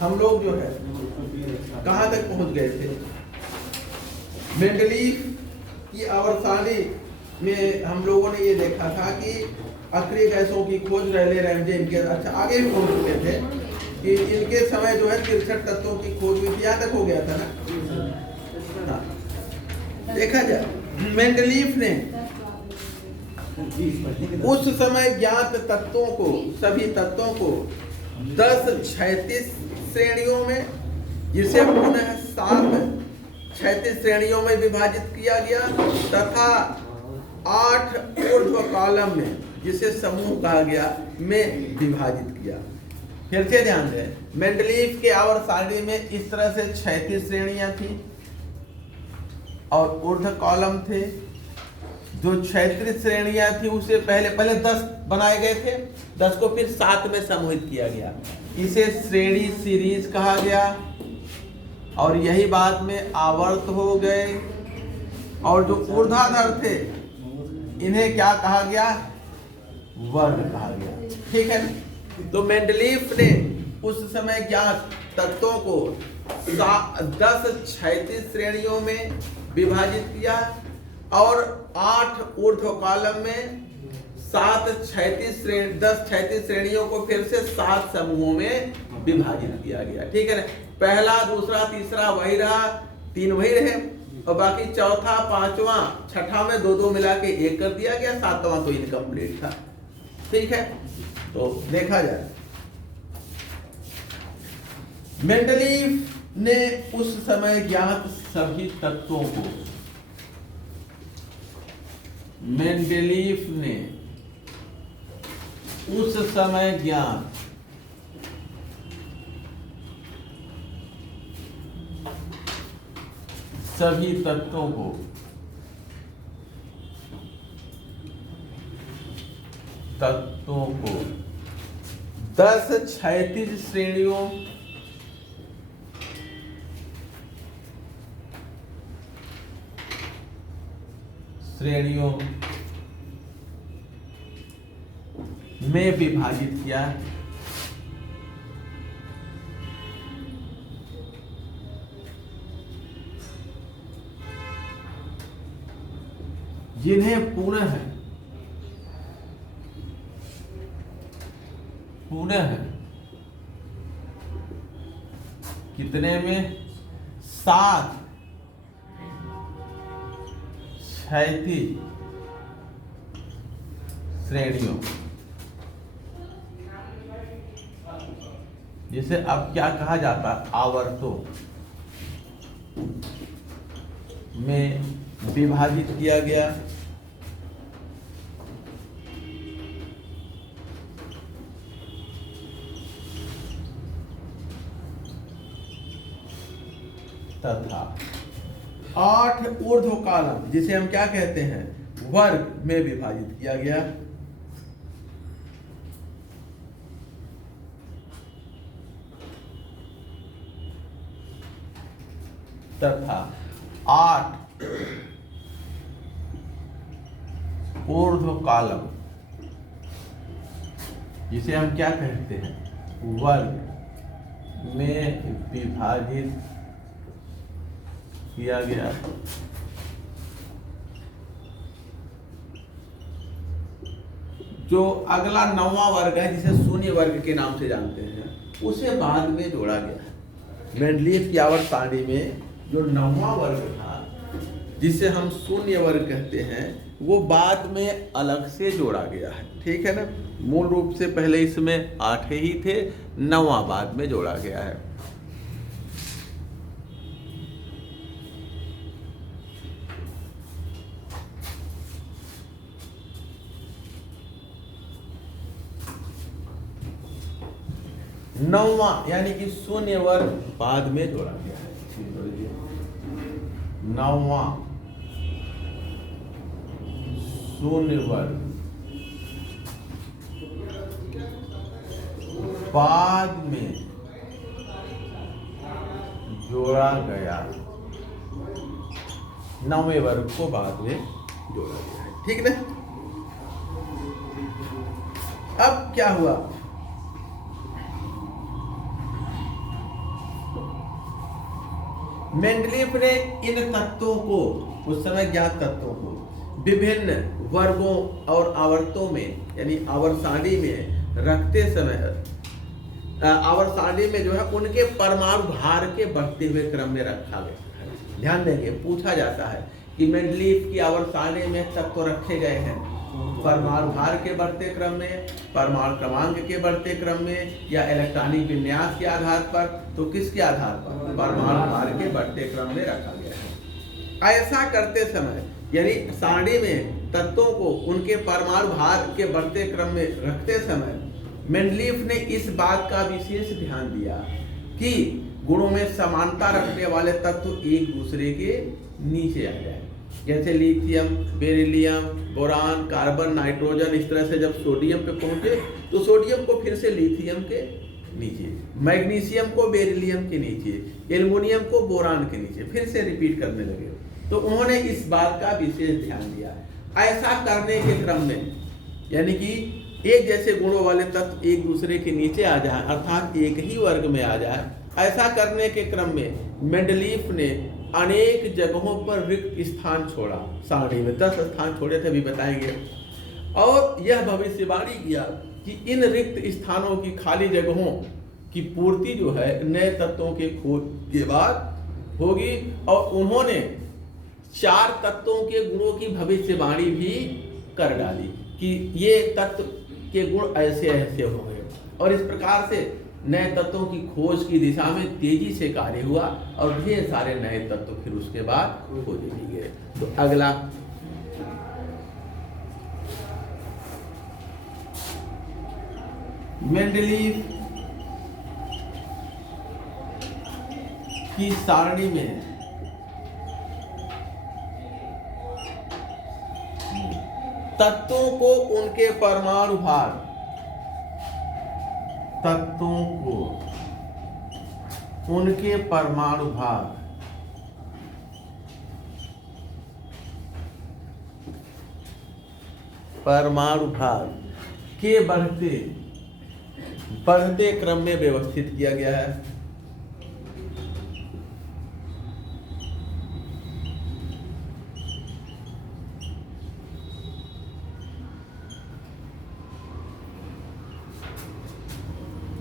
हम लोग जो है कहाँ तक पहुंच गए थे? मेंडलीव की आवर्तसानी में हम लोगों ने ये देखा था कि अक्रिय गैसों की खोज रैले रैमजे इनके अच्छा आगे भी पहुंच चुके थे कि इनके समय जो है 63 तत्वों की खोज हुई थी, यहाँ तक हो गया था ना। हाँ। देखा जाए मेंडलीव ने उस समय ज्ञात तत्वों को, सभी तत्वों को 10 क्षैतिज श्रेणियों में, जिसे पुनः 7 क्षैतिज श्रेणियों में विभाजित किया गया तथा 8 ऊर्ध्व कॉलम में, जिसे समूह कहा गया, में विभाजित किया। फिर से ध्यान दें, मेंडलीव के आवर्त सारणी में इस तरह से क्षैतिज श्रेणियां थी और ऊर्ध्व कॉलम थे। जो क्षैतिज श्रेणियां थी उसे पहले 10 बनाए गए थे, 10 को फिर 7 में समूहित किया गया। इसे श्रेणी सीरीज कहा गया और यही बाद में आवर्त हो गए। और जो ऊर्ध्वाधर थे इन्हें क्या कहा गया? वर्ग कहा गया। ठीक है, तो मेंडलीव ने उस समय ज्ञात तत्वों को 10 क्षैतिज श्रेणियों में विभाजित किया और 8 ऊर्ध्व कॉलम में 10 क्षैतिज श्रेणियों को फिर से 7 समूहों में विभाजित किया गया। ठीक है ना, पहला, दूसरा, तीसरा वही रहा, 3 वही रहे और बाकी चौथा, पांचवा, छठा में 2-2 मिला के 1 कर दिया गया, 7वां तो इनकम्प्लीट था। ठीक है, तो देखा जाए मेंडलीव ने उस समय ज्ञात सभी तत्वों को, मेंडलीव ने उस समय ज्ञात सभी तत्वों को तत्वों को 10 क्षैतिज श्रेणियों में विभाजित किया। जिन्हें पुनः कितने में? 7 क्षैतिज श्रेणियों, जिसे अब क्या कहा जाता है? आवर्तों में विभाजित किया गया। तथा 8 ऊर्ध्व कॉलम, जिसे हम क्या कहते हैं? वर्ग, में विभाजित किया गया। तथा 8 ऊर्ध्व कॉलम, जिसे हम क्या कहते हैं? वर्ग, में विभाजित किया गया। जो अगला 9वां वर्ग है, जिसे शून्य वर्ग के नाम से जानते हैं, उसे बाद में जोड़ा गया। मेंडलीव की आवर्त सारणी में जो 9वां वर्ग था, जिसे हम शून्य वर्ग कहते हैं, वो बाद में अलग से जोड़ा गया है। ठीक है ना, मूल रूप से पहले इसमें 8 ही थे, 9वां बाद में जोड़ा गया है। नौवां यानी कि शून्य वर्ग बाद में जोड़ा गया है। 9वां शून्य वर्ग बाद में जोड़ा गया। 9वें वर्ग को बाद में जोड़ा गया है। ठीक ना। अब क्या हुआ? मेंडलीफ ने इन तत्वों को, उस समय ज्ञात तत्वों को विभिन्न वर्गों और आवर्तों में, यानी आवर्त सारणी में रखते समय, आवर्त सारणी में जो है उनके परमाणु भार के बढ़ते हुए क्रम में रखा गया है। ध्यान देंगे, पूछा जाता है कि मेंडलीफ की आवर्त सारणी में तत्व रखे गए हैं परमाणु भार के बढ़ते क्रम में, परमाणु क्रमांक के बढ़ते क्रम में, या इलेक्ट्रॉनिक विन्यास के आधार पर, तो किसके आधार पर? परमाणु भार के बढ़ते क्रम में रखा गया है। ऐसा करते समय, यानी सारणी में तत्वों को उनके परमाणु भार के बढ़ते क्रम में रखते समय मेंडलीफ ने इस बात का विशेष ध्यान दिया कि गुणों में समानता रखने वाले तत्व एक दूसरे के नीचे आ जाए। जैसे lithium, beryllium, boron, carbon, nitrogen, इस तरह से जब सोडियम पे पहुंचे तो सोडियम को फिर से लिथियम के नीचे, मैग्नीशियम को बेरिलियम के नीचे, एल्युमिनियम को बोरान के नीचे, फिर से रिपीट करने लगे। तो उन्होंने इस बात का विशेष ध्यान दिया। ऐसा करने के क्रम में, यानी कि एक जैसे गुणों वाले तत्व एक दूसरे के नीचे आ जाए, अर्थात एक ही वर्ग में आ जाए, ऐसा करने के क्रम में मेंडलीफ ने अनेक जगहों पर रिक्त स्थान छोड़ा। सारणी में 10 स्थान छोड़े थे, अभी बताएंगे। और यह भविष्यवाणी किया कि इन रिक्त स्थानों की खाली जगहों की पूर्ति जो है नए तत्वों के खोज के बाद होगी। और उन्होंने 4 तत्वों के गुणों की भविष्यवाणी भी कर डाली कि ये तत्व के गुण ऐसे ऐसे हो गए, और इस प्रकार से नए तत्वों की खोज की दिशा में तेजी से कार्य हुआ और ढेर सारे नए तत्व फिर उसके बाद खोजे भी गए। तो अगला मेंडलीफ की सारणी में तत्वों को उनके परमाणु भार, तत्वों को उनके परमाणु भार के बढ़ते क्रम में व्यवस्थित किया गया है।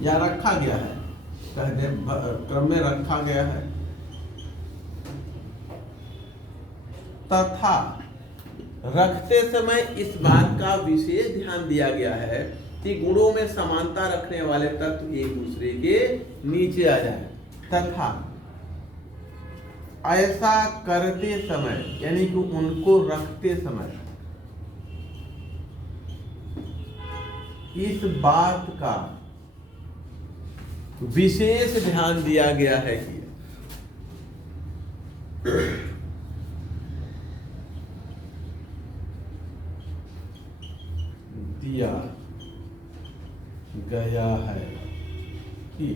या रखा गया है, कहते क्रम में रखा गया है। तथा रखते समय इस बात का विशेष ध्यान दिया गया है कि गुणों में समानता रखने वाले तत्व एक दूसरे के नीचे आ जाए। तथा ऐसा करते समय, यानी कि उनको रखते समय इस बात का विशेष ध्यान दिया गया है कि दिया गया है कि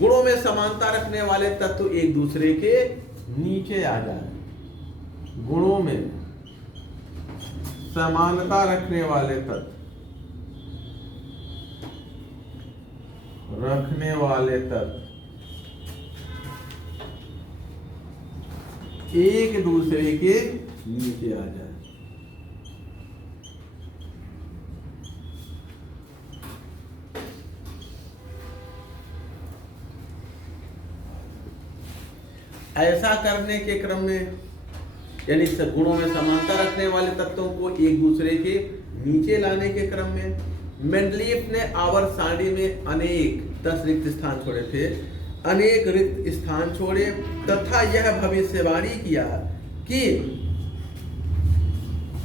गुणों में समानता रखने वाले तत्व एक दूसरे के नीचे आ जाए। गुणों में समानता रखने वाले तत्व एक दूसरे के नीचे आ जाए। ऐसा करने के क्रम में, यानी गुणों में समानता रखने वाले तत्वों को एक दूसरे के नीचे लाने के क्रम में मेंडलीफ ने आवर्त सारणी में अनेक 10 रिक्त स्थान छोड़े थे, अनेक रिक्त स्थान छोड़े तथा यह भविष्यवाणी किया कि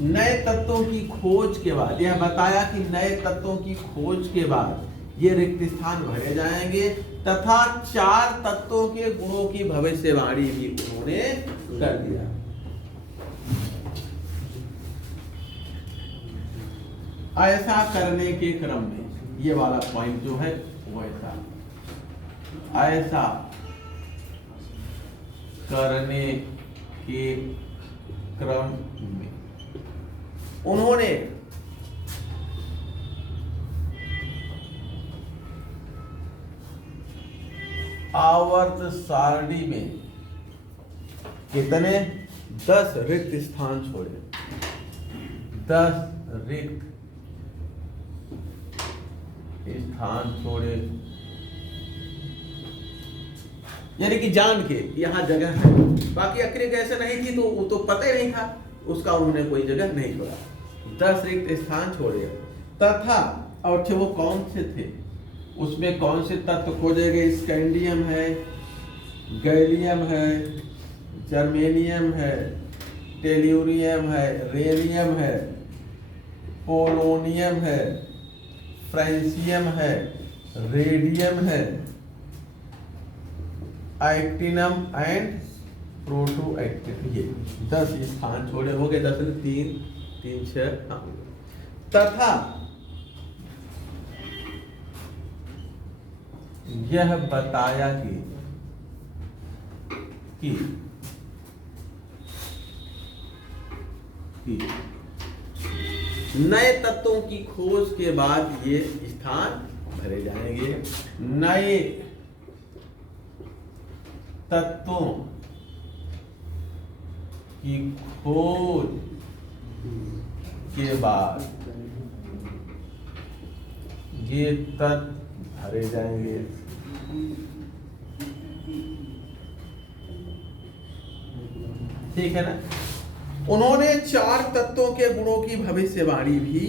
नए तत्वों की खोज के बाद, यह बताया कि नए तत्वों की खोज के बाद ये रिक्त स्थान भरे जाएंगे तथा 4 तत्वों के गुणों की भविष्यवाणी भी उन्होंने कर दिया। ऐसा करने के क्रम में, ये वाला पॉइंट जो है वो ऐसा करने के क्रम में उन्होंने आवर्त सारणी में कितने 10 रिक्त स्थान छोड़े, 10 रिक्त स्थान छोड़े, यानी कि जान के यहां जगह है, बाकी अक्रिय ऐसे नहीं थी तो वो तो पता ही नहीं था उसका, उन्होंने कोई जगह नहीं छोड़ा, 10 रिक्त स्थान छोड़े तथा, और थे वो कौन से थे, उसमें कौन से तत्व खोजे गए, स्कैंडियम है, गैलियम है, जर्मेनियम है, टेल्यूरियम है, रेनियम है, पोलोनियम है, फ्रांसियम है, रेडियम है, एक्टिनम एंड प्रोटो एक्टिन, ये 10 स्थान छोड़े, हो गए 10 3 3 6 तथा यह बताया कि नए तत्वों की खोज के बाद ये स्थान भरे जाएंगे, नए तत्वों की खोज के बाद ये तत्व भरे जाएंगे। ठीक है ना। उन्होंने 4 तत्वों के गुणों की भविष्यवाणी भी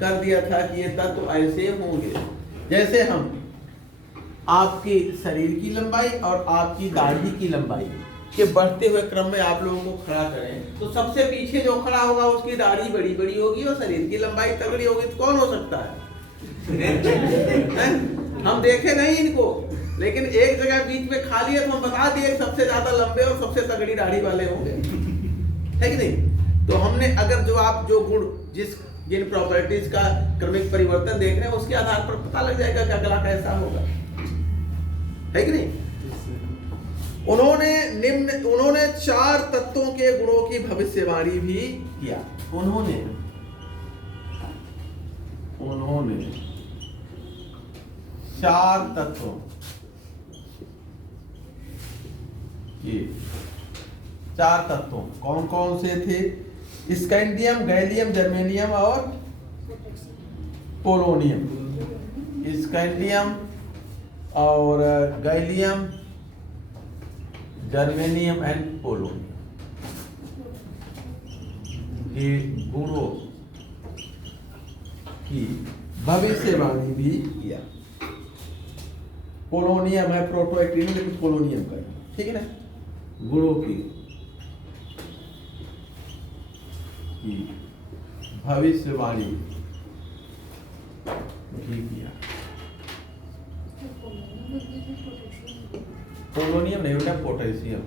कर दिया था कि ये तत्व ऐसे होंगे, जैसे हम आपके शरीर की लंबाई और आपकी दाढ़ी की लंबाई के बढ़ते हुए क्रम में आप लोगों को खड़ा करें तो सबसे पीछे जो खड़ा होगा उसकी दाढ़ी बड़ी बड़ी होगी और शरीर की लंबाई तगड़ी होगी, तो कौन हो सकता है? हम देखे नहीं इनको, लेकिन एक जगह बीच में खाली है तो हम बता दिए सबसे ज्यादा लंबे और सबसे तगड़ी दाढ़ी वाले होंगे, है कि नहीं? तो हमने अगर जो गुण जिन प्रॉपर्टीज का क्रमिक परिवर्तन देख रहे हैं उसके आधार पर पता लग जाएगा कि अगला कैसा होगा, है कि नहीं? उन्होंने 4 तत्वों के गुणों की भविष्यवाणी भी किया। उन्होंने 4 तत्वों की, 4 तत्वों कौन कौन से थे? स्कैंडियम, गैलियम, जर्मेनियम और पोलोनियम। स्कैंडियम और गैलियम, जर्मेनियम एंड पोलोनियम के गुणों की भविष्यवाणी भी किया। पोलोनियम है, प्रोटोएक्टिनियम, लेकिन पोलोनियम का, ठीक है ना, गुणों की भविष्यवाणी भी किया। पोलोनियम नहीं बेटा, पोटेशियम,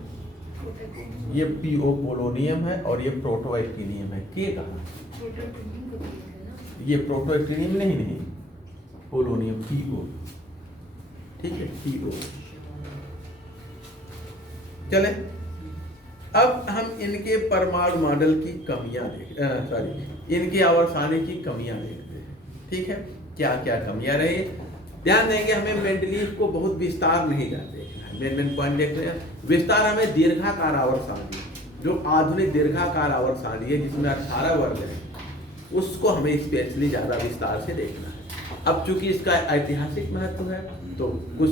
ये पीओ पोलोनियम है और ये प्रोटोएक्टिनियम है। के कहा? ये प्रोटोएक्टिनियम नहीं, पोलोनियम पीओ, ठीक है, पीओ। चले अब हम इनके परमाणु मॉडल की कमियां इनकी आवर्त सारणी की कमियां देखते हैं। ठीक है, क्या क्या कमियां रही? ध्यान देंगे, हमें मेंडलीव को बहुत विस्तार नहीं जाते, मेन पॉइंट देख रहे हैं। विस्तार हमें दीर्घाकार आवर्त सारणी, जो आधुनिक दीर्घाकार आवर्त सारणी है जिसमें 18 वर्ग है, उसको हमें स्पेशली ज्यादा विस्तार से देखना है। अब चूंकि इसका ऐतिहासिक महत्व है तो कुछ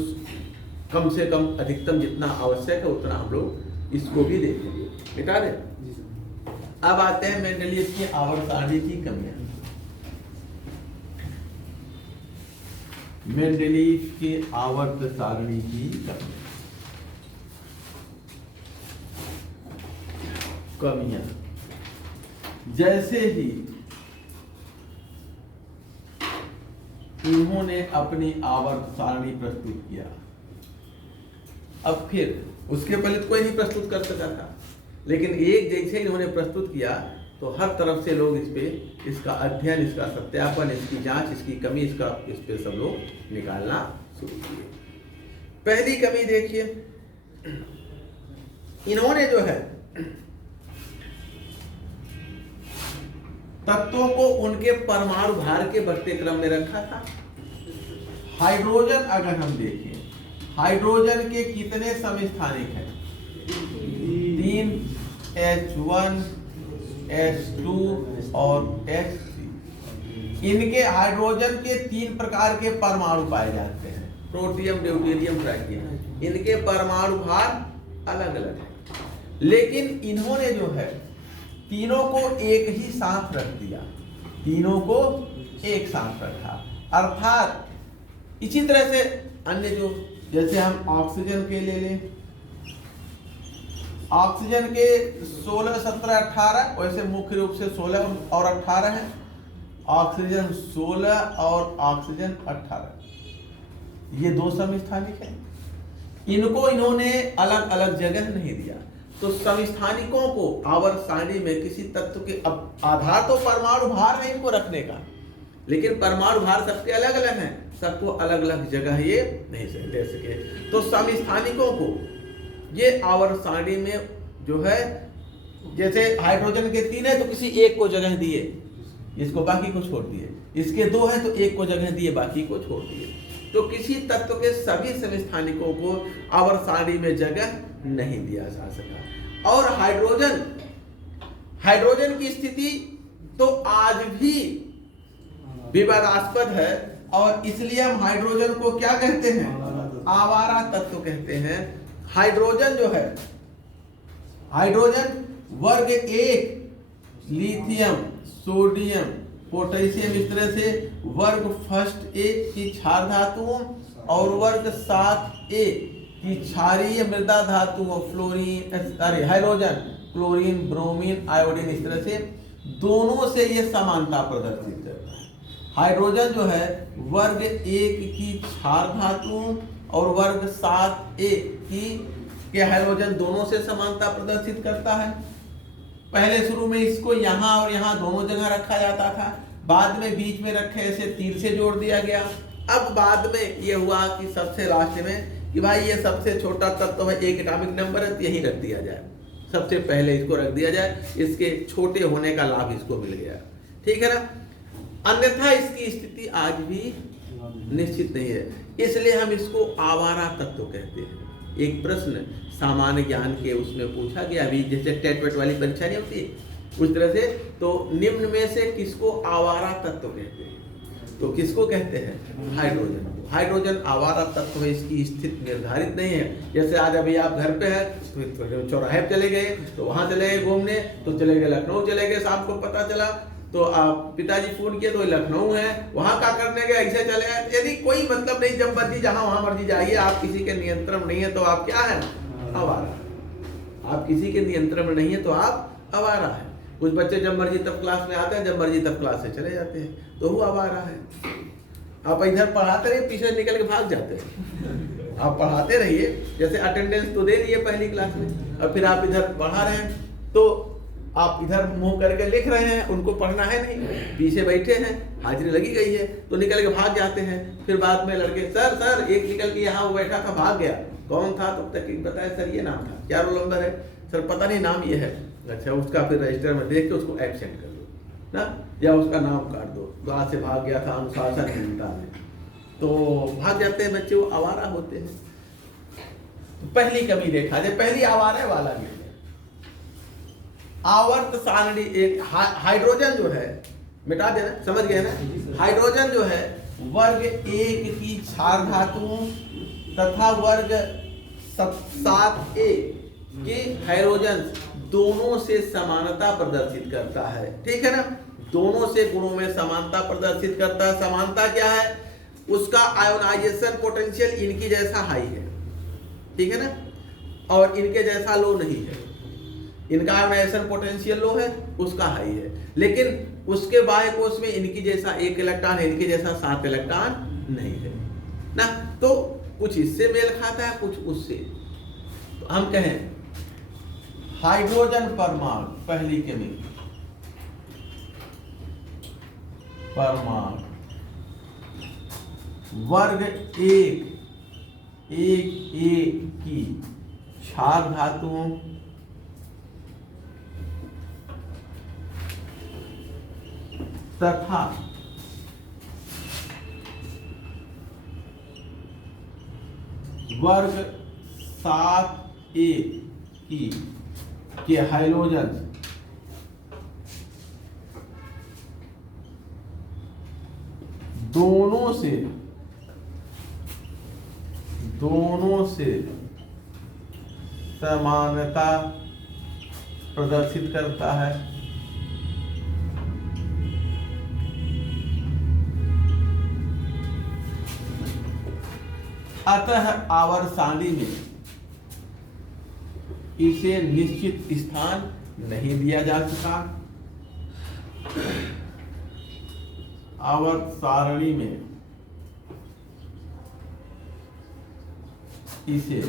कम से कम अधिकतम जितना आवश्यक है उतना हम लोग इसको भी देखेंगे। मिटा दें। अब आते हैं मेंडलीव की आवर्त सारणी की कमियां। मेंडलीव की आवर्त सारणी की कमियां, जैसे ही इन्होंने अपनी आवर्त सारणी प्रस्तुत किया, अब फिर उसके पहले तो कोई नहीं प्रस्तुत कर सका था, लेकिन एक जैसे इन्होंने प्रस्तुत किया तो हर तरफ से लोग इसका अध्ययन, इसका सत्यापन, इसकी जांच, इसकी कमी, इस पे सब लोग निकालना शुरू किए। पहली कमी देखिए, इन्होंने जो है तत्वों को उनके परमाणु भार के बढ़ते क्रम में रखा था। हाइड्रोजन अगर हम देखें, हाइड्रोजन के कितने समस्थानिक हैं? 3, H1, H2 और H3। इनके हाइड्रोजन के 3 प्रकार के परमाणु पाए जाते हैं, प्रोटियम, ड्यूटेरियम, ट्राइटियम। इनके परमाणु भार अलग अलग है, लेकिन इन्होंने जो है तीनों को एक ही साथ रख दिया, तीनों को एक साथ रखा। अर्थात इसी तरह से अन्य जो, जैसे हम ऑक्सीजन के ले लें, ऑक्सीजन के 16, 17, 18, वैसे मुख्य रूप से 16 और 18 है। ऑक्सीजन 16 और ऑक्सीजन 18, ये 2 समस्थानिक है। इनको इन्होंने अलग अलग जगह नहीं दिया। तो समस्थानिकों को आवर्त सारणी में किसी तत्व के, अब आधार तो परमाणु भार है इनको रखने का, लेकिन परमाणु भार सबके अलग अलग हैं, सबको अलग अलग जगह ये नहीं दे सके। तो समस्थानिकों को ये आवर्त सारणी में जो है, जैसे हाइड्रोजन के 3 है तो किसी एक को जगह दिए, इसको बाकी को छोड़ दिए, इसके 2 है तो एक को जगह दिए, बाकी को छोड़ दिए। तो किसी तत्व के सभी समस्थानिकों को आवर्त सारणी में जगह नहीं दिया जा सका। और हाइड्रोजन की स्थिति तो आज भी विवादास्पद है, और इसलिए हम हाइड्रोजन को क्या कहते हैं? आवारा तत्व कहते हैं। हाइड्रोजन जो है, हाइड्रोजन वर्ग 1 लिथियम, सोडियम, पोटेशियम, इस तरह से वर्ग फर्स्ट ए की क्षार धातुओं और वर्ग 7A की क्षारीय मृदा धातुओं, हाइड्रोजन क्लोरीन, ब्रोमीन, आयोडीन, इस तरह से दोनों से ये समानता प्रदर्शित करता है। हाइड्रोजन जो है वर्ग 1 की क्षार धातुओं और वर्ग 7A के हाइड्रोजन दोनों से समानता प्रदर्शित करता है। पहले शुरू में इसको यहाँ और यहाँ दोनों जगह रखा जाता था, बाद में बीच में रखे ऐसे तीर से जोड़ दिया गया। अब बाद में ये हुआ कि सबसे लास्ट में कि भाई ये सबसे छोटा तत्व है, 1 एटॉमिक नंबर है, तो यही रख दिया जाए, सबसे पहले इसको रख दिया जाए, इसके छोटे होने का लाभ इसको मिल गया, ठीक है ना। अन्यथा इसकी स्थिति आज भी निश्चित नहीं है, इसलिए हम इसको आवारा तत्व कहते हैं। एक प्रश्न सामान्य ज्ञान के उसमें पूछा गया, अभी जैसे टेट वेट वाली परीक्षा नहीं होती उस तरह से, तो निम्न में से किसको आवारा तत्व कहते हैं? तो किसको कहते हैं? हाइड्रोजन को। हाइड्रोजन आवारा तत्व है, इसकी स्थिति निर्धारित नहीं है। जैसे आज अभी आप घर पे हैं, तो चौराहे पे चले गए, तो वहां चले गए घूमने, तो चले गए लखनऊ चले गए, शाम को पता चला तो आप पिताजी फोन किए तो लखनऊ है, वहां क्या करने गए, ऐसे चले गए। यदि कोई मतलब नहीं, जब मर्जी जहां वहां मर्जी जाइए, आप किसी के नियंत्रण नहीं है तो आप क्या है? आवारा। आप किसी के नियंत्रण में नहीं है तो आप आवारा है। कुछ बच्चे जब मर्जी तब क्लास में आते हैं, जब मर्जी तब क्लास से चले जाते हैं, तो वो आवारा है। आप इधर पढ़ाते रहिए, पीछे निकल के भाग जाते हैं। आप पढ़ाते रहिए, जैसे अटेंडेंस तो दे रही है पहली क्लास में, और फिर आप इधर पढ़ा रहे हैं, तो आप इधर मुंह करके लिख रहे हैं, उनको पढ़ना है नहीं, पीछे बैठे हैं, हाजिरी लगी गई है, तो निकल के भाग जाते हैं। फिर बाद में लड़के, सर एक निकल के यहाँ वो बैठा था, भाग गया, कौन था? तब तक बताया सर ये नाम था, क्या रोल नंबर है? सर पता नहीं, नाम ये है। अच्छा, उसका फिर रजिस्टर में देख के उसको एब्सेंट कर दो ना, या उसका नाम काट दो, क्लास से भाग गया था अनुशासनहीनता में, तो भाग जाते हैं बच्चे, वो आवारा होते हैं। तो पहली कमी देखा जाए, पहली आवारा वाला ये आवर्त सारणी। एक हाइड्रोजन जो है, मिटा देना, समझ गए ना, हाइड्रोजन जो है वर्ग 1 की क्षार धातुओं तथा वर्ग 7A के हाइड्रोजन दोनों से समानता प्रदर्शित करता है, ठीक है ना। दोनों से गुणों में समानता प्रदर्शित करता है। समानता क्या है? उसका आयोनाइजेशन पोटेंशियल इनकी जैसा हाई है, ठीक है ना, और इनके जैसा लो नहीं है। इनका आयोनाइजेशन पोटेंशियल लो है, उसका हाई है, लेकिन उसके बाह्य कोश में इनकी जैसा 1 इलेक्ट्रॉन है, इनके जैसा 7 इलेक्ट्रॉन नहीं है ना। तो कुछ इससे मेल खाता है, कुछ उससे। तो हम कहें हाइड्रोजन परमाणु, पहली केमी परमाणु वर्ग 1 की क्षार धातुओं तथा वर्ग 7a की के हाइड्रोजन दोनों से समानता प्रदर्शित करता है। अतः आवर्त सारणी में इसे निश्चित स्थान नहीं दिया जा सका। आवर्त सारणी में इसे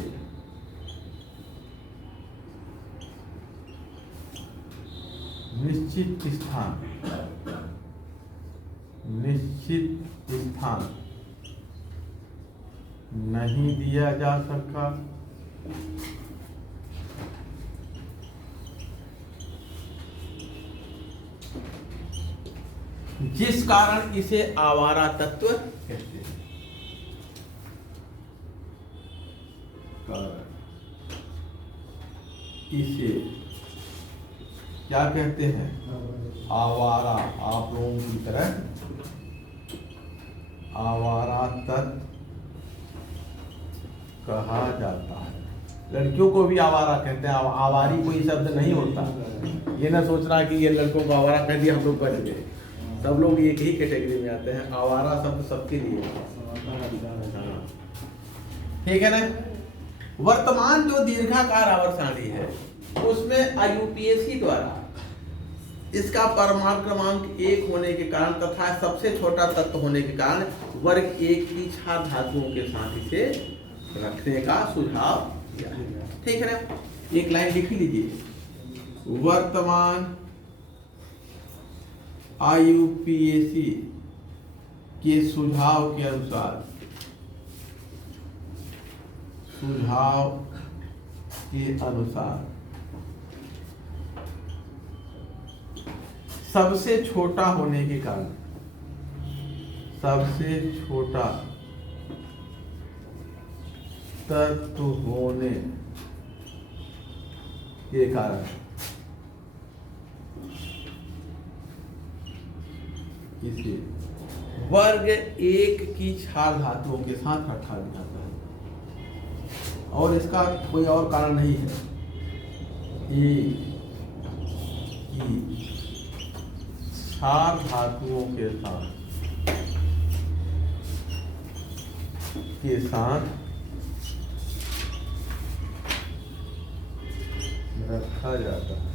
निश्चित स्थान नहीं दिया जा सका। जिस कारण इसे आवारा तत्व कहते हैं। कारण इसे क्या कहते हैं? आवारा। आप लोगों की तरह आवारा तत्व कहा जाता है। लड़कियों को भी आवारा कहते हैं। आवारी कोई शब्द नहीं होता। ये ना सोचना कि ये लड़कों को आवारा कह दिया हम लोग बच गए। सब लोग एक ही कैटेगरी में आते हैं। आवारा शब्द सबके लिए, ठीक है ना। वर्तमान जो दीर्घाकार आवर्त सारणी है उसमें IUPAC द्वारा इसका परमाणु क्रमांक 1 होने के कारण तथा सबसे छोटा तत्व होने के कारण वर्ग 1 की क्षार धातुओं के साथ इसे रखने का सुझाव दिया है। ठीक है ना। एक लाइन लिख लीजिए। वर्तमान IUPAC के सुझाव के अनुसार सबसे छोटा होने के कारण तत्व होने के कारण इसे वर्ग 1 की क्षार धातुओं के साथ रखा जाता है और इसका कोई और कारण नहीं है। क्षार धातुओं के साथ रखा जाता है।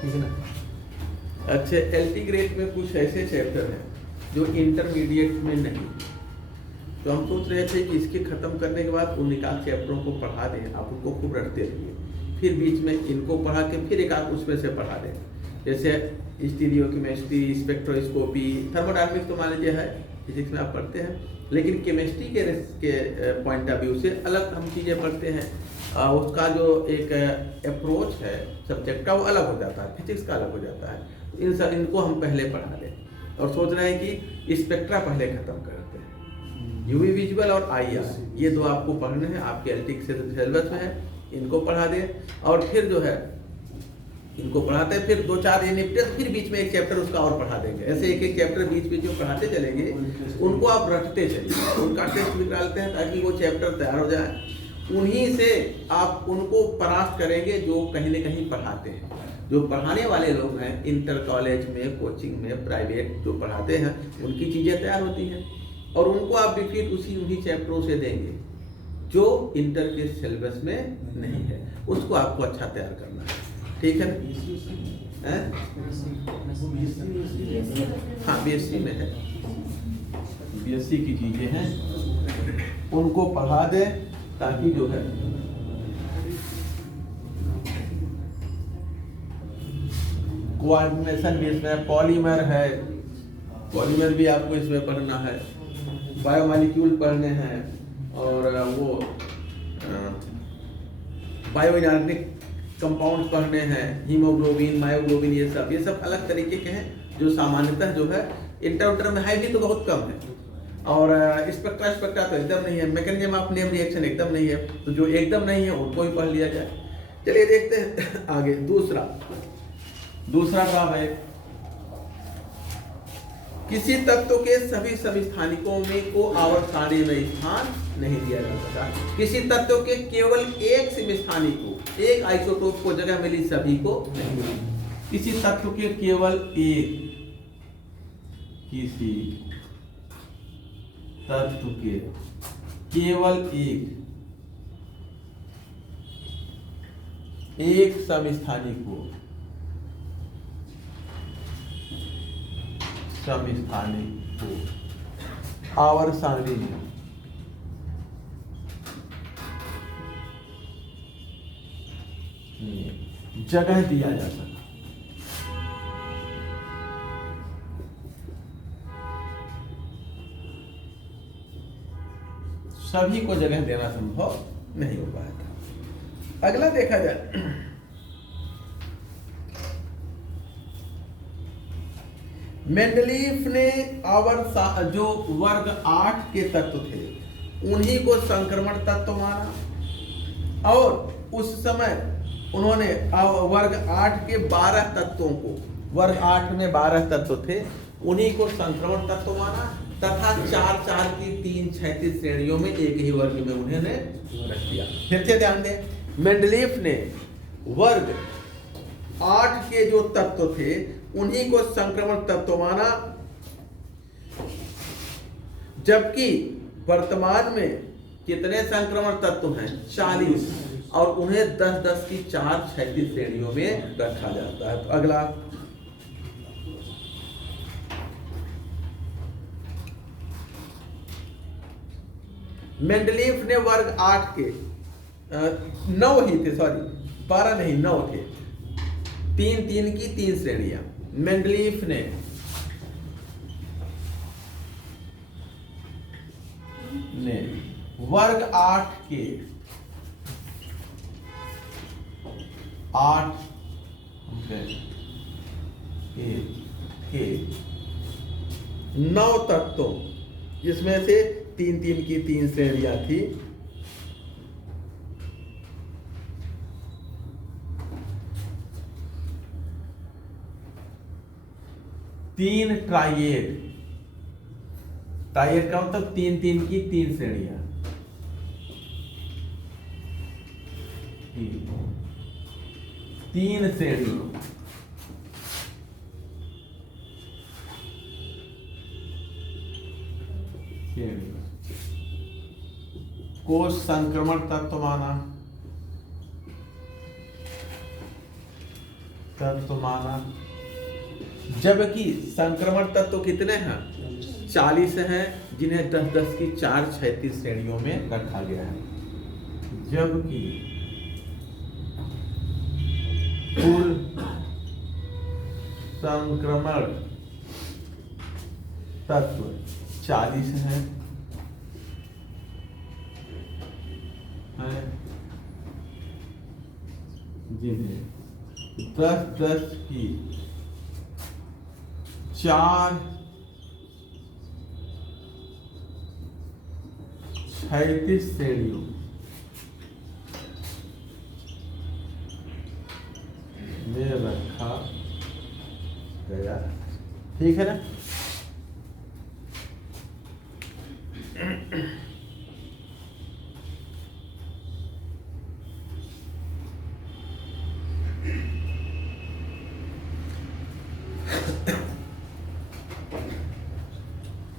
ठीक है ना। अच्छा, LT ग्रेड में कुछ ऐसे चैप्टर हैं जो इंटरमीडिएट में नहीं, तो हम सोच रहे थे कि इसके खत्म करने के बाद उन निकाल चैप्टरों को पढ़ा दें। आप उनको खूब रटते रहिए, फिर बीच में इनको पढ़ा के फिर एक आध उसमें से पढ़ा दें। जैसे स्टीरियोकेमिस्ट्री, स्पेक्ट्रोस्कोपी, थर्मोडायनामिक्स तो मान लीजिए है, फिजिक्स में आप पढ़ते हैं, लेकिन केमिस्ट्री के पॉइंट ऑफ व्यू से अलग हम चीज़ें पढ़ते हैं। उसका जो एक अप्रोच है सब्जेक्ट का वो अलग हो जाता है, फिजिक्स का अलग हो जाता है। इनको हम पहले पढ़ा दें और सोच रहे हैं कि स्पेक्ट्रा पहले खत्म करते हैं। यूवी विजुअल और IR ये दो आपको पढ़ने हैं, आपके LT से सिलेबस में है। इनको पढ़ा दें और फिर जो है इनको पढ़ाते हैं, फिर 2-4 ये निपटे, फिर बीच में एक चैप्टर उसका और पढ़ा देंगे। ऐसे एक चैप्टर बीच बीच में पढ़ाते चलेंगे, उनको आप रटते चलिए, उनका टेस्ट निकालते हैं ताकि वो चैप्टर तैयार हो जाए। उन्हीं से आप उनको परास्त करेंगे जो कहीं न कहीं पढ़ाते हैं। जो पढ़ाने वाले लोग हैं इंटर कॉलेज में, कोचिंग में, प्राइवेट जो पढ़ाते हैं, उनकी चीज़ें तैयार होती हैं और उनको आप रिपीट उन्हीं चैप्टरों से देंगे जो इंटर के सिलेबस में नहीं है। उसको आपको अच्छा तैयार करना है। ठीक है ना। हाँ, BSc में है, BSc की चीज़ें हैं, उनको पढ़ा दें ताकि जो है कोऑर्डिनेशन भी इसमें, पॉलीमर है, पॉलीमर भी आपको इसमें पढ़ना है, बायोमॉलिक्यूल पढ़ने हैं और वो बायोइनऑर्गेनिक कंपाउंड्स पढ़ने हैं, हीमोग्लोबिन, मायोग्लोबिन, ये सब अलग तरीके के हैं जो सामान्यतः जो है इंटर में है भी तो बहुत कम है, और स्पेक्ट्रा तो एकदम नहीं है, मैकेनिज्म ऑफ नेम रिएक्शन एकदम नहीं है, तो जो एकदम नहीं है उनको ही पढ़ लिया जाए। चलिए देखते हैं आगे। दूसरा काम है, किसी तत्व के सभी समस्थानिकों में को आवर्त सारणी में स्थान नहीं दिया जा सकता। किसी तत्व के केवल एक समस्थानिक को, एक आइसोटोप को जगह मिली, सभी को नहीं मिली। किसी तत्व के केवल एक, किसी तत्व के केवल एक समस्थानिक को, आवर्त सारणी में जगह दिया जा सकता। सभी को जगह देना संभव नहीं हो पाया था। अगला देखा जाए, मेंडलीफ ने जो वर्ग 8 के तत्व थे उन्हीं को संक्रमण तत्व माना, और उस समय उन्होंने वर्ग 8 के 12 तत्वों को, वर्ग 8 में 12 तत्व थे, उन्हीं को संक्रमण तत्व माना, तथा 4 की 3 क्षैतिज श्रेणियों में एक ही वर्ग में उन्होंने रख दिया। फिर से ध्यान दें, मेंडलीफ ने वर्ग 8 के जो तत्व थे उन्हीं को संक्रमण तत्व माना, जबकि वर्तमान में कितने संक्रमण तत्व हैं? 40, और उन्हें 10 की 4 क्षैतिज श्रेणियों में रखा जाता है। तो अगला, मेंडलीफ ने वर्ग 8 के 9 ही थे, सॉरी 12 नहीं 9 थे, 3 की 3 श्रेणियां। मेंडलीफ ने वर्ग 8 के 9 तत्वों, जिसमें से 3 की 3 श्रेणियां थी, तीन ट्राइएड, ट्राइएड का मतलब 3 की 3 श्रेणियां, 3 श्रेणी को संक्रमण तत्व माना, जबकि संक्रमण तत्व कितने हैं? 40 हैं, जिन्हें 10 की 4 क्षैतिज श्रेणियों में रखा गया है। जबकि कुल संक्रमण तत्व 40 हैं, जिन्हें 10 की 4 क्षैतिज श्रेणियों में रखा गया। ठीक है ना?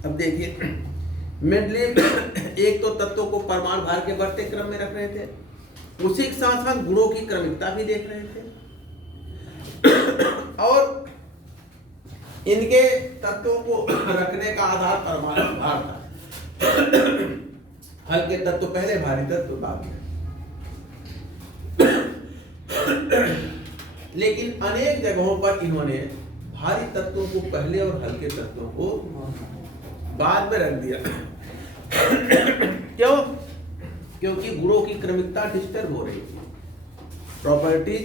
अब देखिए, मेंडलीफ एक तो तत्वों को परमाणु भार के बढ़ते क्रम में रख रहे थे, उसी के साथ साथ गुणों की क्रमिकता भी देख रहे थे, और इनके तत्वों को रखने का आधार परमाणु भार था। हल्के तत्व पहले, भारी तत्व बाद में। लेकिन अनेक जगहों पर इन्होंने भारी तत्वों को पहले और हल्के तत्वों को बाद में रख दिया। क्यों? क्योंकि गुणों की क्रमिकता डिस्टर्ब हो रही थी, प्रॉपर्टी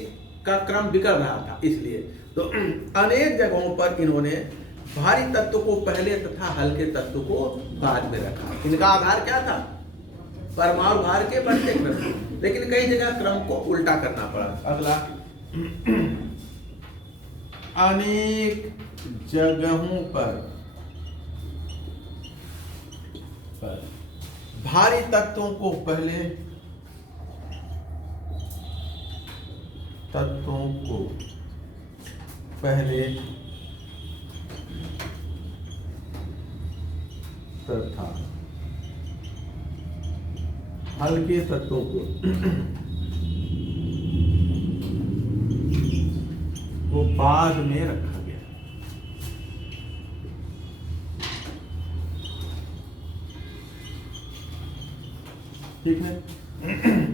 का क्रम बिगड़ रहा था, इसलिए। तो अनेक जगहों पर इन्होंने भारी तत्व को पहले तथा हल्के तत्व को बाद में रखा। इनका आधार क्या था? परमाणु भार के बढ़ते क्रम, लेकिन कई जगह क्रम को उल्टा करना पड़ा। अगला, अनेक जगहों पर भारी तत्वों को पहले तथा हल्के तत्वों को बाद में रखा गया। ठीक है,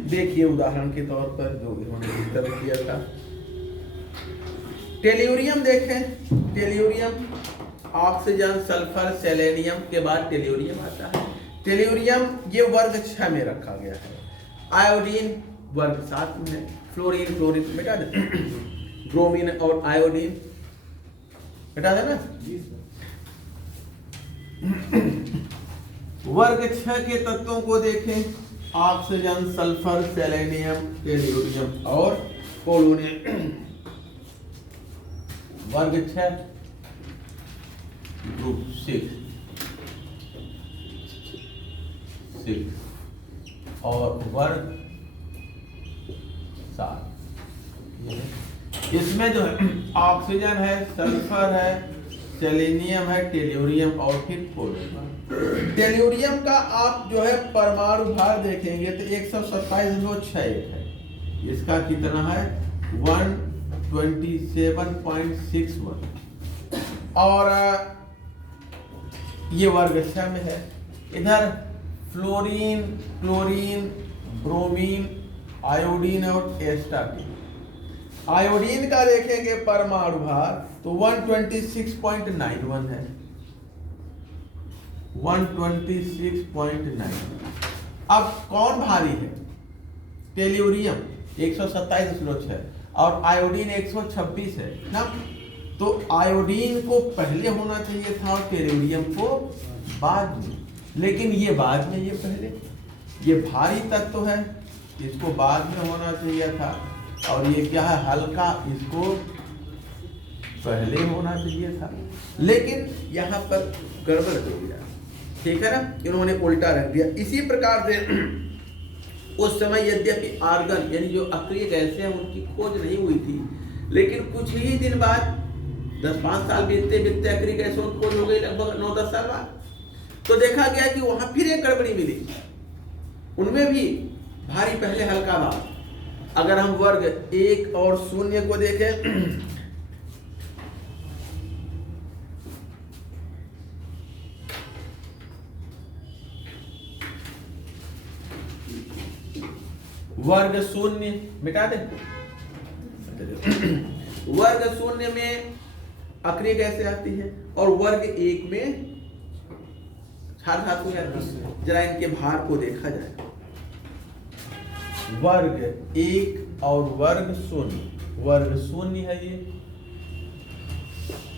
देखिए उदाहरण के तौर पर जो इन्होंने उत्तर किया था। टेल्यूरियम देखें, टेल्यूरियम ऑक्सीजन, सल्फर, सेलेनियम के बाद टेल्यूरियम आता है। टेल्यूरियम ये वर्ग 6 में रखा गया है। आयोडीन वर्ग 7 में है। फ्लोरीन मिटा दे, ब्रोमीन और आयोडीन मिटा देना। वर्ग 6 के तत्वों को देखें, ऑक्सीजन, सल्फर, सेलेनियम, टेल्यूरियम और पोलोनियम। वर्ग 6 ग्रुप 6 और वर्ग 7। इसमें जो है ऑक्सीजन है, सल्फर है, सेलेनियम है, टेल्यूरियम और फिर पोलोनियम। टेल्यूरियम का आप जो है परमाणु भार देखेंगे तो 127.61 है। इसका कितना है? 127.61 और ये वर्ग 6 में है। इधर फ्लोरीन, क्लोरीन, ब्रोमीन, आयोडीन और एस्टाटीन। आयोडीन का देखेंगे परमाणु भार तो 126.91 है। 126.91। अब कौन भारी है? टेल्यूरियम 127.6 और आयोडीन 126 है ना। तो आयोडीन को पहले होना चाहिए था और टेल्यूरियम को बाद में, लेकिन ये बाद में, ये पहले। ये भारी तत्व है, इसको बाद में होना चाहिए था। और ये क्या है? हल्का, इसको पहले होना चाहिए था, लेकिन यहाँ पर गड़बड़ हो गया। ठीक है ना, इन्होंने उल्टा रख दिया। इसी प्रकार से उस समय यद्यपि आर्गन यानी जो अक्रिय गैसें हैं उनकी खोज नहीं हुई थी, लेकिन कुछ ही दिन बाद 10-5 साल बीतते बीतते अक्रिय गैसों की खोज हो गई, लगभग 9-10 साल बाद। तो देखा गया कि वहां फिर एक गड़बड़ी मिली, उनमें भी भारी पहले हल्का भार। अगर हम वर्ग 1 और 0 को देखें, वर्ग 0 मिटा दे। वर्ग 0 में अक्रिय गैसें आती है और वर्ग 1 में क्षार धातु आती है। जरा इनके भार को देखा जाए। वर्ग 1 और वर्ग 0, वर्ग 0 है ये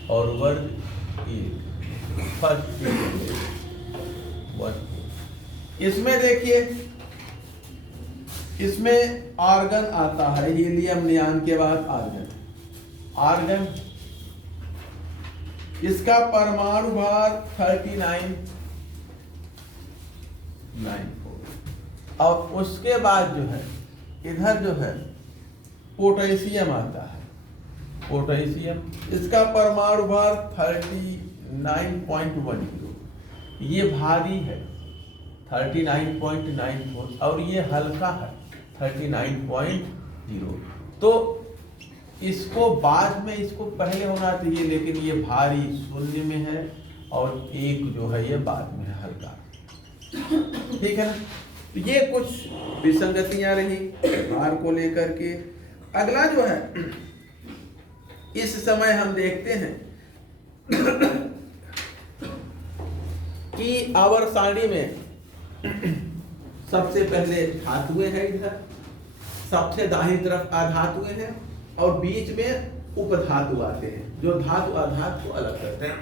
और वर्ग 1 फर्क। इसमें देखिए, इसमें आर्गन आता है, हीलियम नियान के बाद आर्गन। इसका परमाणु भार 39.94 और उसके बाद जो है इधर जो है पोटेशियम आता है। पोटेशियम, इसका परमाणु भार 39.10। ये भारी है 39.94 और ये हल्का है 39.0। तो इसको बाद में, इसको पहले होना चाहिए, लेकिन ये भारी 0 में है और 1 जो है ये बाद में है, हल्का। ठीक है ना, ये कुछ विसंगतियां रही भार को लेकर के। अगला जो है, इस समय हम देखते हैं कि आवर्त सारणी में सबसे पहले धातुएं हैं, इधर सबसे दाहिनी तरफ अधातुएं हैं और बीच में उपधातु आते हैं जो धातु अधातु को अलग करते हैं।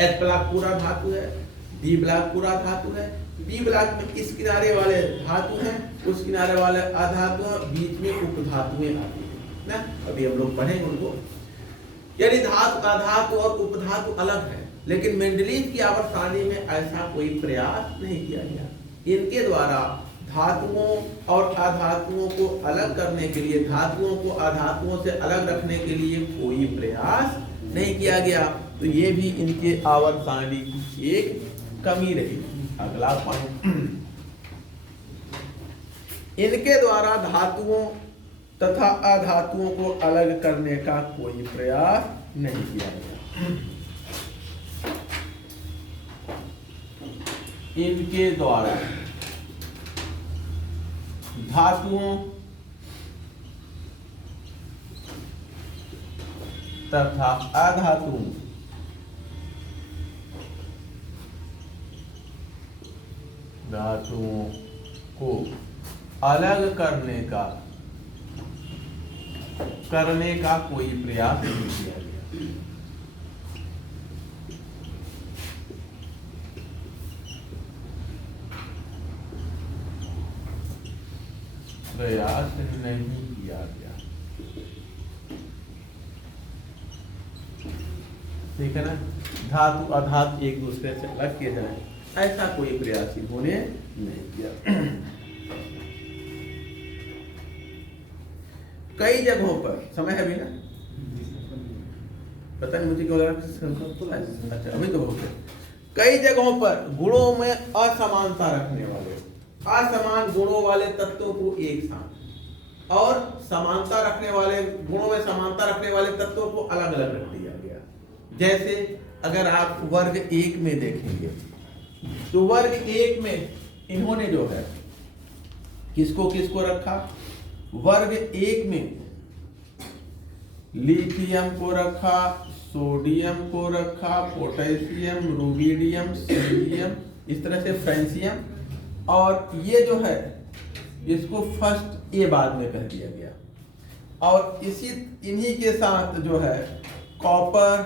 H ब्लॉक पूरा धातु है, D ब्लॉक पूरा धातु है, B ब्लॉक में इस किनारे वाले धातु हैं, उस किनारे वाले अधातु हैं, बीच में उपधातुएं आती हैं ना। अभी हम लोग पढ़ेंगे उनको। यदि धातु अधातु और उपधातु अलग है, लेकिन मेंडलीव की आवर्त सारणी में ऐसा कोई प्रयास नहीं किया गया। इनके द्वारा धातुओं और अधातुओं को अलग करने के लिए, धातुओं को अधातुओं से अलग रखने के लिए कोई प्रयास नहीं किया गया। तो ये भी इनके आवर्त सारणी की एक कमी रही। अगला पॉइंट, इनके द्वारा धातुओं तथा अधातुओं को अलग करने का कोई प्रयास नहीं किया गया। इनके द्वारा धातुओं तथा अधातुओं धातुओं को अलग करने का कोई प्रयास नहीं किया गया। प्रयास नहीं किया गया, ठीक है ना। धातु अधातु एक दूसरे से अलग किए जाए, ऐसा कोई प्रयास इन्होंने नहीं किया। कई जगहों पर, समय है अभी ना, पता नहीं मुझे क्यों लगा, अच्छा अभी तो बहुत है। कई जगहों पर गुणों में असमानता रखने वाले, असमान गुणों वाले तत्वों को एक साथ और समानता रखने वाले गुणों में समानता रखने वाले तत्वों को अलग अलग रख दिया गया। जैसे अगर आप वर्ग 1 में देखेंगे तो वर्ग 1 में इन्होंने जो है किसको किसको रखा, वर्ग 1 में लिथियम को रखा, सोडियम को रखा, पोटेशियम, रुबिडियम, सीरियम, इस तरह से फ्रेंसियम, और ये जो है इसको फर्स्ट ए बाद में कह दिया गया। और इन्हीं के साथ जो है कॉपर,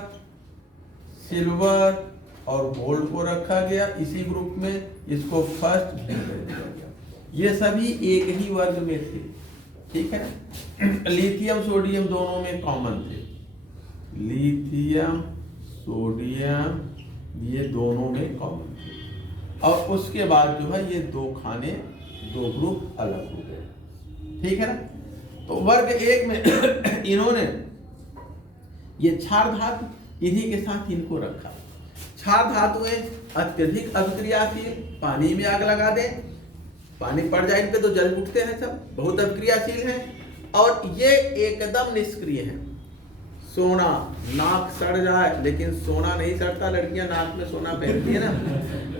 सिल्वर और गोल्ड को रखा गया इसी ग्रुप में, इसको फर्स्ट बी कर दिया गया। ये सभी एक ही वर्ग में थे, ठीक है। लिथियम सोडियम दोनों में कॉमन थे, लिथियम सोडियम ये दोनों में कॉमन थे। और उसके बाद जो है ये दो खाने, दो ग्रुप अलग हो गए, ठीक है ना। तो वर्ग 1 में इन्होंने ये क्षार धातु, इन्हीं के साथ इनको रखा। क्षार धातुएं अत्यधिक अभिक्रियाशील, पानी में आग लगा दे, पानी पड़ जाए इन पे तो जल उठते हैं, सब बहुत अभिक्रियाशील हैं। और ये एकदम निष्क्रिय हैं। सोना, नाक सड़ जाए लेकिन सोना नहीं सड़ता, लड़कियां नाक में सोना पहनती है ना,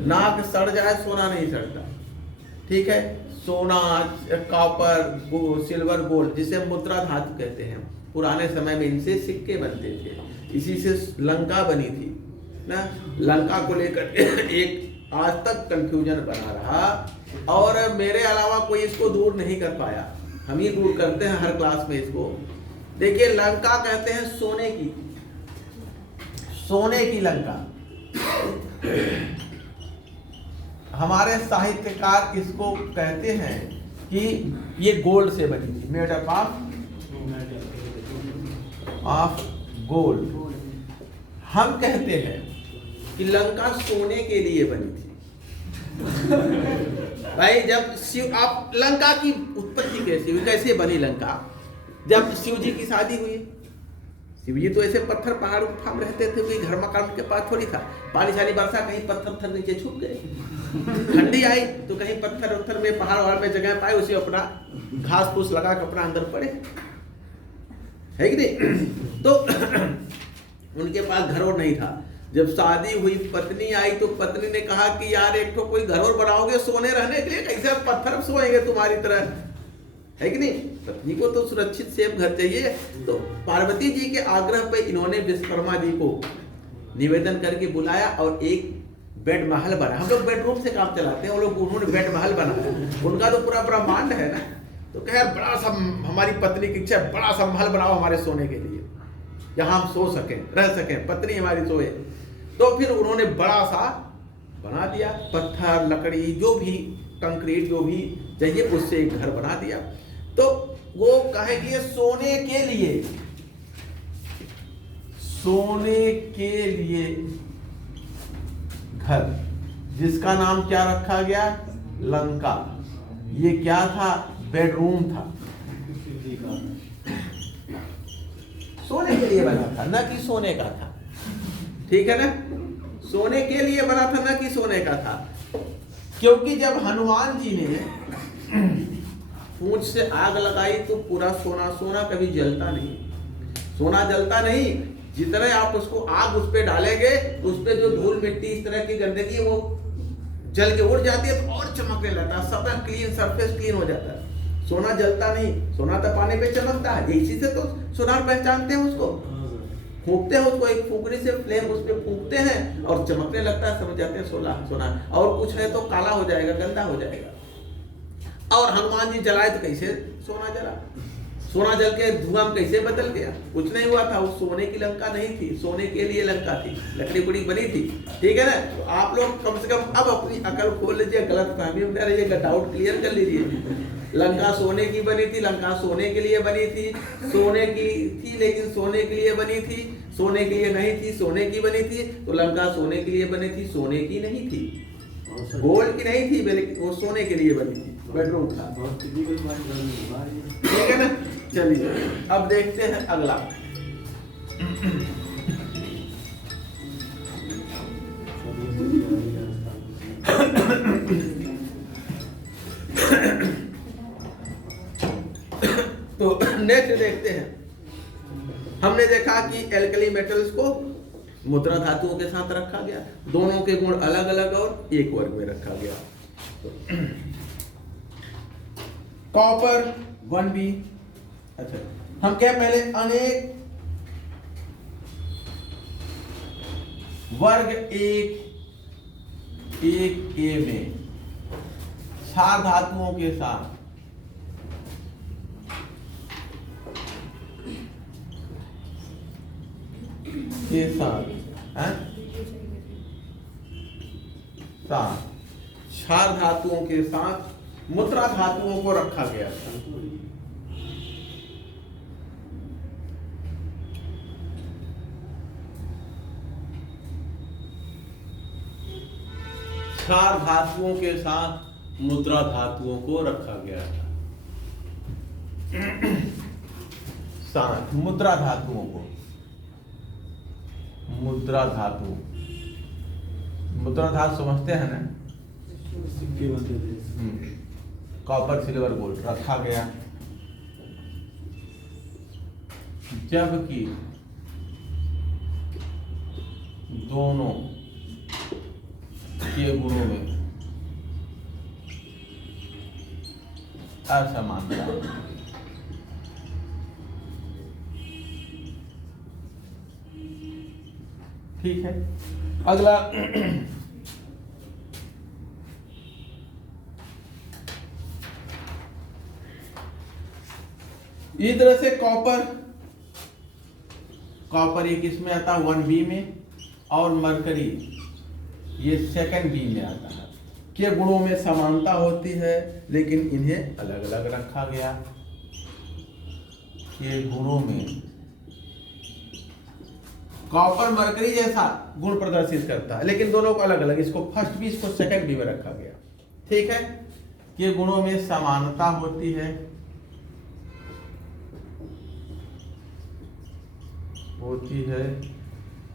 नाक सड़ जाए सोना नहीं सड़ता, ठीक है। सोना, कॉपर, सिल्वर, गोल्ड, जिसे मुद्रा धातु कहते हैं, पुराने समय में इनसे सिक्के बनते थे, इसी से लंका बनी थी ना। लंका को लेकर एक आज तक कंफ्यूजन बना रहा और मेरे अलावा कोई इसको दूर नहीं कर पाया, हम ही दूर करते हैं हर क्लास में इसको। देखिए लंका कहते हैं सोने की, सोने की लंका। हमारे साहित्यकार इसको कहते हैं कि ये गोल्ड से बनी थी, मेड अप ऑफ गोल्ड। हम कहते हैं कि लंका सोने के लिए बनी थी। भाई जब शिव, आप लंका की उत्पत्ति कैसे हुई, कैसे बनी लंका? जब शिव जी की शादी हुई, शिव जी तो ऐसे पत्थर पहाड़ उठाम रहते थे, कोई घर मकान के पास थोड़ी था। बारिश वाली वर्षा, कहीं पत्थर नीचे छुप गए, ठंडी आई तो कहीं पत्थर उत्थर में पहाड़ वहाड़ में जगह पाए, उसे अपना घास फूस लगा के अपना अंदर पड़े, है कि नहीं। तो उनके पास घर और नहीं था। जब शादी हुई, पत्नी आई तो पत्नी ने कहा कि यार एक तो कोई घर और बनाओगे सोने रहने के लिए, कैसे पत्थर सोएंगे तुम्हारी तरह, है कि नहीं। पत्नी को तो सुरक्षित सेफ घर चाहिए। तो पार्वती जी के आग्रह पे इन्होंने विश्वकर्मा जी को निवेदन करके बुलाया और एक बेड महल बना। हम लोग बेडरूम से काम चलाते हैं, वो लोग उन्होंने बेड महल बनाया। उनका तो पूरा ब्रह्मांड है ना, तो कहे यार बड़ा सा, हमारी पत्नी की इच्छा है बड़ा सा महल बनाओ हमारे सोने के लिए, यहाँ हम सो सकें, रह सकें, पत्नी हमारी सोए। तो फिर उन्होंने बड़ा सा बना दिया, पत्थर, लकड़ी, जो भी कंक्रीट जो भी चाहिए उससे एक घर बना दिया। तो वो कहे कि सोने के लिए, सोने के लिए घर, जिसका नाम क्या रखा गया, लंका। ये क्या था, बेडरूम था, सोने के लिए बना था, न कि सोने का था। ठीक है ना, सोने के लिए बना था, न कि सोने का था। क्योंकि जब हनुमान जी ने पूंछ से आग लगाई तो पूरा सोना, सोना कभी जलता नहीं, सोना जलता नहीं। जितने आप उसको आग उस पे डालेंगे, उस पे जो धूल मिट्टी इस तरह की गंदगी वो जल के उड़ जाती है तो और चमकने लगता है, सब क्लीन, सरफेस क्लीन हो जाता है। सोना जलता नहीं, सोना तो पानी पे चमकता है। इसी से तो सोनार पहचानते हैं उसको, फूंकते हैं उसको, एक फूंकने से फ्लेम उस पे फूंकते हैं और चमकने लगता है, समझ जाते हैं सोना, सोना। और कुछ है तो काला हो जाएगा, गंदा हो जाएगा। और हनुमान जी जलाए तो कैसे सोना जला, सोना जल के धुआं कैसे बदल गया, कुछ नहीं हुआ था। वो सोने की लंका नहीं थी, सोने के लिए लंका थी, लकड़ी बुड़ी बनी थी। ठीक है ना, तो आप लोग कम से कम अब अपनी अकल खोल लीजिए, गलत फहमी में रहिएगा, डाउट क्लियर कर लीजिए। लंका सोने की बनी थी, लंका सोने के लिए बनी थी, सोने की थी लेकिन सोने के लिए बनी थी, सोने के लिए नहीं थी, सोने की बनी थी। तो लंका सोने के लिए बनी थी, सोने की नहीं थी, गोल्ड की नहीं थी, बल्कि वो सोने के लिए बनी थी, बेडरूम था। ठीक है ना, चलिए अब देखते हैं अगला। तो नेक्स्ट देखते हैं, हमने देखा कि एल्कली मेटल्स को मुद्रा धातुओं के साथ रखा गया, दोनों के गुण अलग अलग और एक वर्ग में रखा गया। कॉपर 1B, अच्छा हम क्या पहले अनेक वर्ग एक ए में क्षार धातुओं के साथ क्षार धातुओं के साथ मुद्रा धातुओं को रखा गया था। क्षार धातुओं के साथ मुद्रा धातुओं को रखा गया था। साथ मुद्रा धातुओं को, मुद्रा धातु, मुद्रा धातु समझते हैं ना, कॉपर, सिल्वर, गोल्ड रखा गया। जबकि दोनों के गुणों में असमानता, ठीक है। अगला इस तरह से कॉपर एक इसमें आता है 1B में, और मरकरी ये 2B में आता है। के गुणों में समानता होती है लेकिन इन्हें अलग अलग रखा गया। के गुणों में कॉपर मरकरी जैसा गुण प्रदर्शित करता है लेकिन दोनों को अलग अलग, इसको फर्स्ट B इसको सेकंड B में रखा गया। ठीक है, के गुणों में समानता होती है,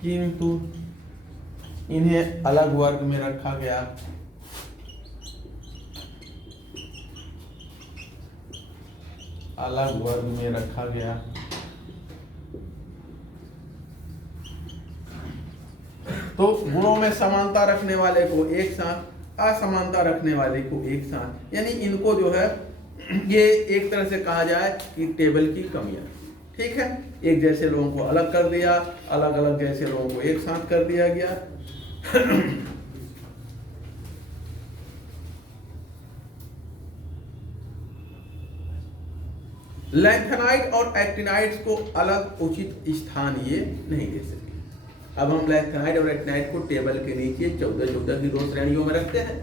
किंतु इन्हें अलग वर्ग में रखा गया। अलग वर्ग में रखा गया। तो गुणों में समानता रखने वाले को एक साथ, असमानता रखने वाले को एक साथ, यानी इनको जो है ये एक तरह से कहा जाए कि टेबल की कमियां। ठीक है, एक जैसे लोगों को अलग कर दिया, अलग अलग जैसे लोगों को एक साथ कर दिया गया। लैंथेनाइड और एक्टिनाइड्स को अलग उचित स्थान ये नहीं दे सके। अब हम लैंथेनाइड और एक्टिनाइड को टेबल के नीचे 14 की 2 श्रेणियों में रखते हैं,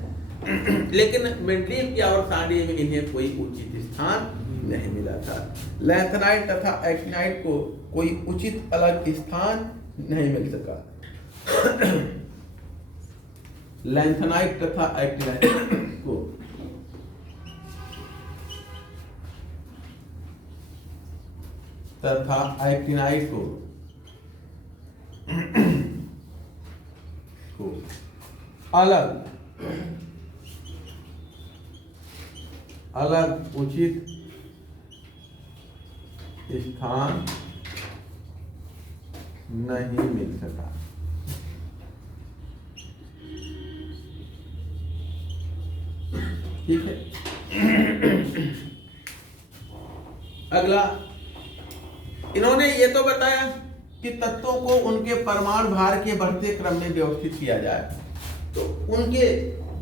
लेकिन मेंडलीव की आवर्त सारणी में इन्हें कोई उचित स्थान नहीं मिला था। लैंथेनाइड तथा एक्टिनाइड को कोई उचित अलग स्थान नहीं मिल सका। लैंथेनाइड तथा एक्टिनाइड को अलग उचित स्थान नहीं मिल सका। ठीक है। अगला, इन्होंने ये तो बताया कि तत्वों को उनके परमाणु भार के बढ़ते क्रम में व्यवस्थित किया जाए तो उनके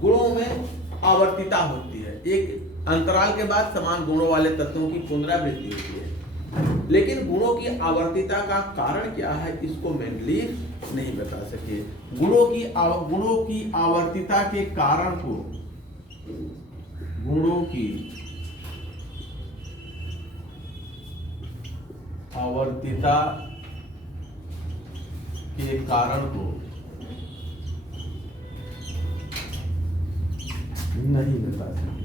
गुणों में आवर्तिता होती है। एक अंतराल के बाद समान गुणों वाले तत्वों की पुनरावृत्ति होती है, लेकिन गुणों की आवर्तिता का कारण क्या है इसको मेंडलीव नहीं बता सके। गुणों की आवर्तिता के कारण को गुणों की आवर्तिता के कारण को नहीं बता सकते।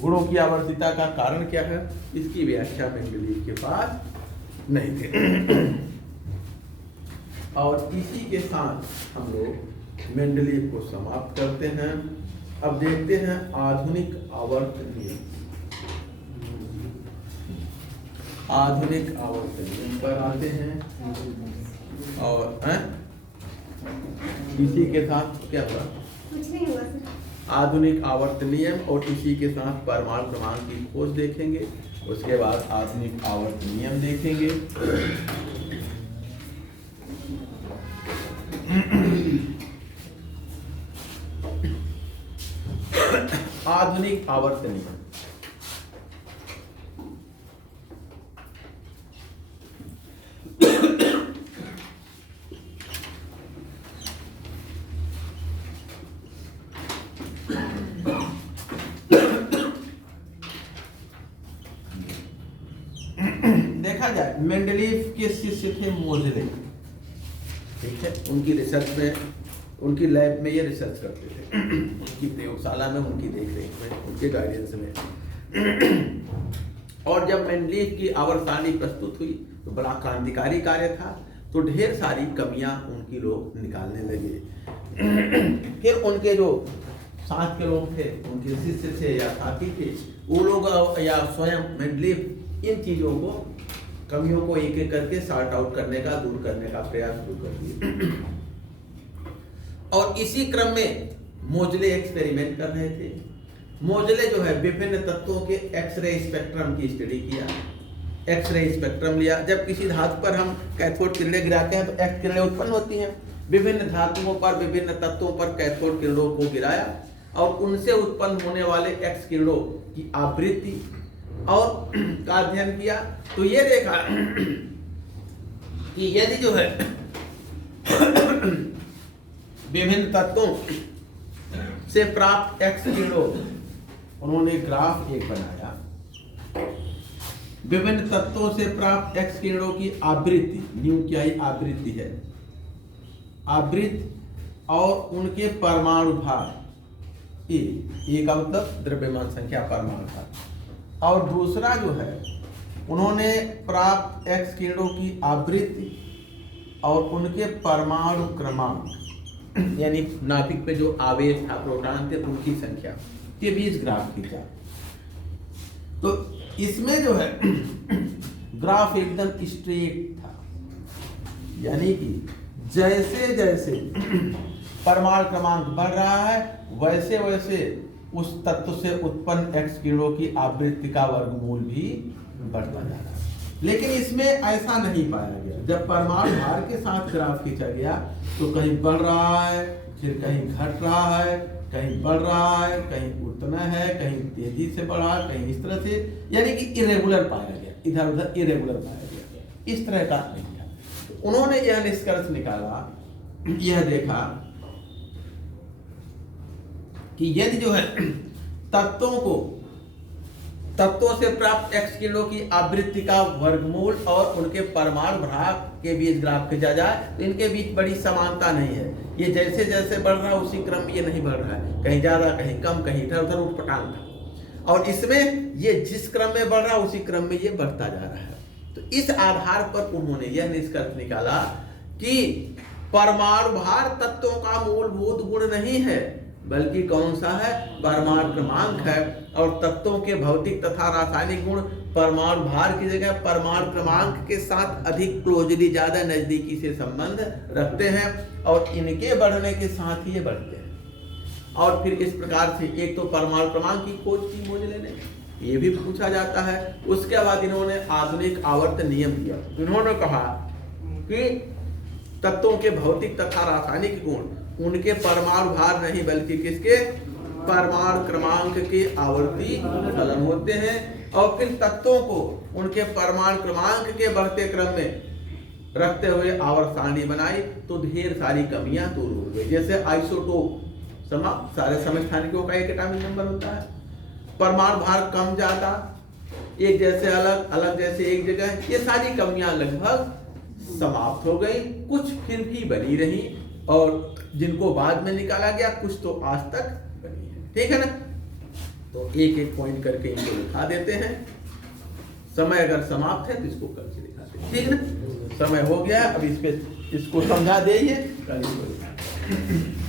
गुणों की आवर्तिता का कारण क्या है इसकी व्याख्या मेंडलीव के पास नहीं थे। और इसी के साथ हम लोग मेंडलीव को समाप्त करते हैं। अब देखते हैं आधुनिक आवर्त नियम। आधुनिक आवर्त नियम पर आते हैं और इसी के साथ क्या हुआ, कुछ नहीं हुआ सर। आधुनिक आवर्त नियम और इसी के साथ परमाणु क्रमांक की खोज देखेंगे। उसके बाद आधुनिक आवर्त नियम देखेंगे। आधुनिक आवर्त नियम। देखा जाए, मेंडलीव के शिष्य थे मोजले। ठीक है, उनकी रिसर्च में, उनकी लैब में ये रिसर्च करते थे, उनकी प्रयोगशाला में, उनकी देखरेख में, उनके गाइडेंस में। और जब मेंडलीव की आवर्त सारणी प्रस्तुत हुई तो बड़ा क्रांतिकारी कार्य था, तो ढेर सारी कमियां उनकी लोग निकालने लगे। फिर उनके जो साथ के लोग थे, उनके शिष्य थे या साथी थे, वो लोग या स्वयं मेंडलीव इन चीजों को, कमियों को एक एक करके सॉर्ट आउट करने का, दूर करने का प्रयास शुरू कर दिए। और इसी क्रम में मोजले एक्सपेरिमेंट कर रहे थे। मोजले जो है विभिन्न तत्वों के एक्सरे स्पेक्ट्रम की स्टडी किया, एक्सरे स्पेक्ट्रम लिया। जब किसी धातु पर हम कैथोड किरणें गिराते हैं तो एक्स किरणें उत्पन्न होती हैं। विभिन्न धातुओं पर, विभिन्न तत्वों पर कैथोड किरणों को गिराया और उनसे उत्पन्न होने वाले एक्स किरणों की आवृत्ति और का अध्ययन किया। तो ये देखा कि यदि जो है विभिन्न तत्वों से प्राप्त एक्स किरणों, उन्होंने ग्राफ एक बनाया, विभिन्न तत्वों से प्राप्त एक्स किरणों की आवृत्ति, न्यू क्या ही आवृत्ति है, आवृत्ति और उनके परमाणु भार, ए का मतलब द्रव्यमान संख्या, परमाणु भार। और दूसरा जो है उन्होंने प्राप्त एक्स किरणों की आवृत्ति और उनके परमाणु क्रमांक, यानी नाभिक पे जो आवेश था, प्रोटॉन थे, उनकी संख्या के बीच ग्राफ खींचा। तो इसमें जो है ग्राफ एकदम स्ट्रेट था, यानी कि जैसे जैसे परमाणु क्रमांक बढ़ रहा है वैसे वैसे उस तत्व से उत्पन्न एक्स किरणों की आवृत्ति का वर्गमूल भी बढ़ता जा रहा है। लेकिन इसमें ऐसा नहीं पाया गया। जब परमाणु भार के साथ ग्राफ खींचा गया तो कहीं बढ़ रहा है, फिर कहीं घट रहा है, कहीं बढ़ रहा है, कहीं उतना है, कहीं तेजी से बढ़ा, कहीं इस तरह से, यानी कि इरेगुलर पाया गया, इधर उधर इरेगुलर पाया गया, इस तरह का नहीं है। तो उन्होंने यह निष्कर्ष निकाला, यह देखा कि यदि जो है तत्वों से प्राप्त x किलो की आवृत्ति का वर्गमूल और उनके परमाणु भाग के बीच ग्राफ खींचा जाए तो इनके बीच बड़ी समानता नहीं है। ये जैसे जैसे बढ़ रहा है उसी क्रम में ये नहीं बढ़ रहा है, कहीं ज्यादा, कहीं कम, कहीं इधर उधर उठपटांग था। और इसमें ये जिस क्रम में बढ़ रहा है उसी क्रम में ये बढ़ता जा रहा है। तो इस आधार पर उन्होंने यह निष्कर्ष निकाला कि परमाणु भार तत्वों का मूलभूत गुण नहीं है, बल्कि कौन सा है, परमाणु क्रमांक है। और तत्वों के भौतिक तथा रासायनिक गुण परमाणु भार की जगह परमाणु क्रमांक के साथ अधिक क्लोजली, ज्यादा नजदीकी से संबंध रखते हैं और इनके बढ़ने के साथ ही ये बढ़ते हैं। और फिर इस प्रकार से एक तो परमाणु क्रमांक की खोज की मोजले ने, ये भी पूछा जाता है। उसके बाद इन्होंने आधुनिक आवर्त नियम दिया। इन्होंने कहा कि तत्वों के भौतिक तथा रासायनिक गुण उनके परमाणु भार नहीं बल्कि किसके, परमाणु क्रमांक के आवर्ती फलन होते हैं। और फिर तत्वों को उनके परमाणु क्रमांक के बढ़ते क्रम में रखते हुए आवर्त सारणी बनाई तो ढेर सारी कमियां दूर हो गई। जैसे आइसोटोप सारे समस्थानिकों का एक एटॉमिक नंबर होता है, परमाणु भार कम ज्यादा, एक जैसे अलग, अलग जैसे एक जगह, ये सारी कमियां लगभग समाप्त हो गई। कुछ फिर भी बनी रही और जिनको बाद में निकाला गया, कुछ तो आज तक बनी है। ठीक है ना? तो एक एक पॉइंट करके इनको दिखा देते हैं। समय अगर समाप्त है तो इसको कल से दिखाते हैं। ठीक है ना? समय हो गया, अब इस पे इसको समझा दीजिए, कल इसको दिखाते हैं।